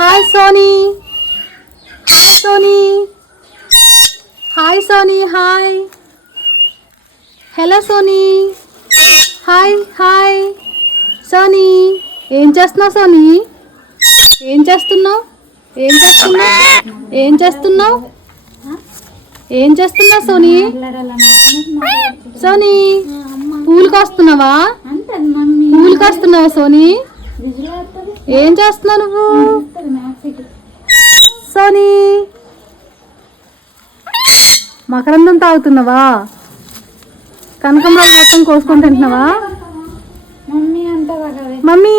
Soni hi Soni hi Soni hi hello Soni hi hi Soni ఏం చేస్తున్నావు Sony ఏం చేస్తున్నావు? ఏం చేస్తున్నావు? ఏం చేస్తున్నావు? ఏం చేస్తున్నావు సోనీ సోనీ పూలకు వస్తున్నావా? పూలకు వస్తున్నావా సోనీ ఏం చేస్తున్నావు నువ్వు? సోనీ! మకరందం తాగుతున్నావా? కనకంబరాలు రక్తం కోసుకొని తింటున్నావా? మమ్మీ!